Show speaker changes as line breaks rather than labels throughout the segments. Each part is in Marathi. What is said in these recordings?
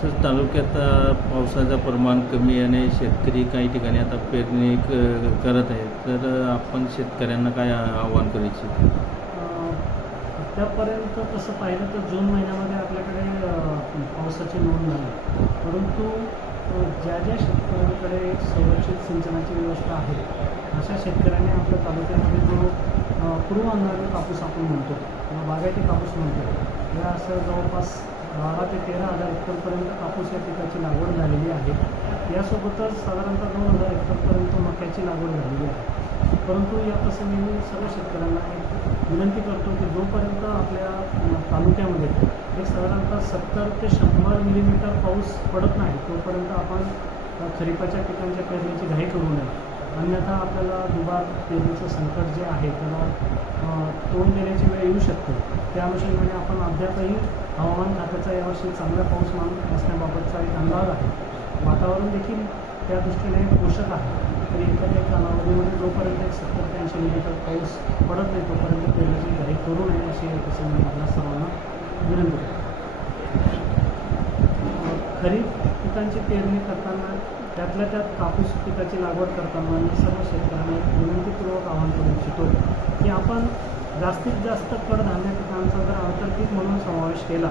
सर तालुक्यात पावसाचं प्रमाण कमी आणि शेतकरी काही ठिकाणी आता पेरणी क- करत आहेत. तर आपण शेतकऱ्यांना काय आव्हान करू इच्छितो?
आतापर्यंत तसं पाहिलं तर जून महिन्यामध्ये आपल्याकडे पावसाची नोंद झाली. परंतु ज्या ज्या शेतकऱ्यांकडे संरक्षित सिंचनाची व्यवस्था आहे अशा शेतकऱ्यांनी आपल्या तालुक्यामध्ये जो पूर्व अंदाजे कापूस आपण म्हणतो किंवा बागायती कापूस म्हणतो या असं जवळपास बारा ते तेरा हजार हेक्टरपर्यंत कापूस या पिकाची लागवड झालेली आहे. यासोबतच साधारणतः दोन हजार हेक्टरपर्यंत मक्याची लागवड झालेली आहे. परंतु या प्रसंगी मी सर्व शेतकऱ्यांना एक विनंती करतो की जोपर्यंत आपल्या तालुक्यामध्ये एक साधारणतः सत्तर ते शंभर मिलीमीटर पाऊस पडत नाही तोपर्यंत आपण खरीपाच्या पिकांच्या पेरणीची घाई करू नये. अन्यथा आपल्याला दुबार पेरणीचं संकट जे आहे त्याला तोंड देण्याची वेळ येऊ शकते. त्या अनुषंगाने आपण अद्यापही हवामान खात्याचा यावर्षी चांगला पाऊस मान असण्याबाबतचा एक अंदाज आहे. वातावरण देखील त्या दृष्टीने पोषक आहे. तरी एखाद्या कालावधीमध्ये जोपर्यंत एक सत्तर ते ऐंशी मिलीमीटर पाऊस पडत नाही तोपर्यंत पेरण्याची घाई करू नये अशी या प्रसंगी आपल्या सर्वांना विनंती करतो खरीप पिकांची पेरणी करताना त्यातल्या त्यात कापूस पिकाची लागवड करताना मी सर्व शेतकऱ्यांना विनंतीपूर्वक आवाहन करू इच्छितो की आपण जास्तीत जास्त कडधान्य पिकांचा जर आंतरपीक म्हणून समावेश केला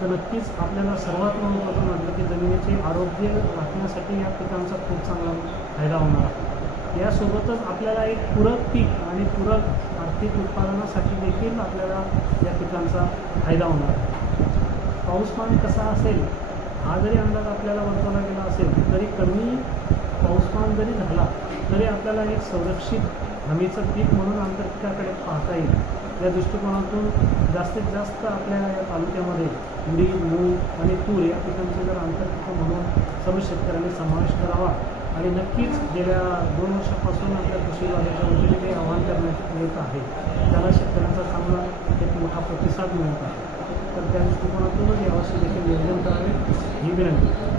तर नक्कीच आपल्याला सर्वात महत्त्वाचं म्हटलं की जमिनीचे आरोग्य राखण्यासाठी या पिकांचा खूप चांगला फायदा होणार आहे. यासोबतच आपल्याला एक पूरक पीक आणि पूरक आर्थिक उत्पादनासाठी देखील आपल्याला या पिकांचा फायदा होणार आहे. पाऊसमान कसा असेल हा जरी अंदाज आपल्याला वर्तवला गेला असेल तरी कमी पाऊसमान जरी झाला तरी आपल्याला एक संरक्षित हमीचं पीक म्हणून आंतरपिकाकडे पाहता येईल. या दृष्टिकोनातून जास्तीत जास्त आपल्या या तालुक्यामध्ये उडी मूग आणि तूर या पिकांचे जर आंतरपिकं म्हणून सर्व शेतकऱ्यांनी समावेश करावा आणि नक्कीच गेल्या दोन वर्षापासून आपल्या कृषी विभागाच्या वतीने काही आव्हान करण्यात येत आहे. त्याला शेतकऱ्यांचा चांगला एक मोठा प्रतिसाद मिळत आहे. तर त्या दृष्टिकोनातूनच यावर्षी देखील नियोजन करावे ही विनंती.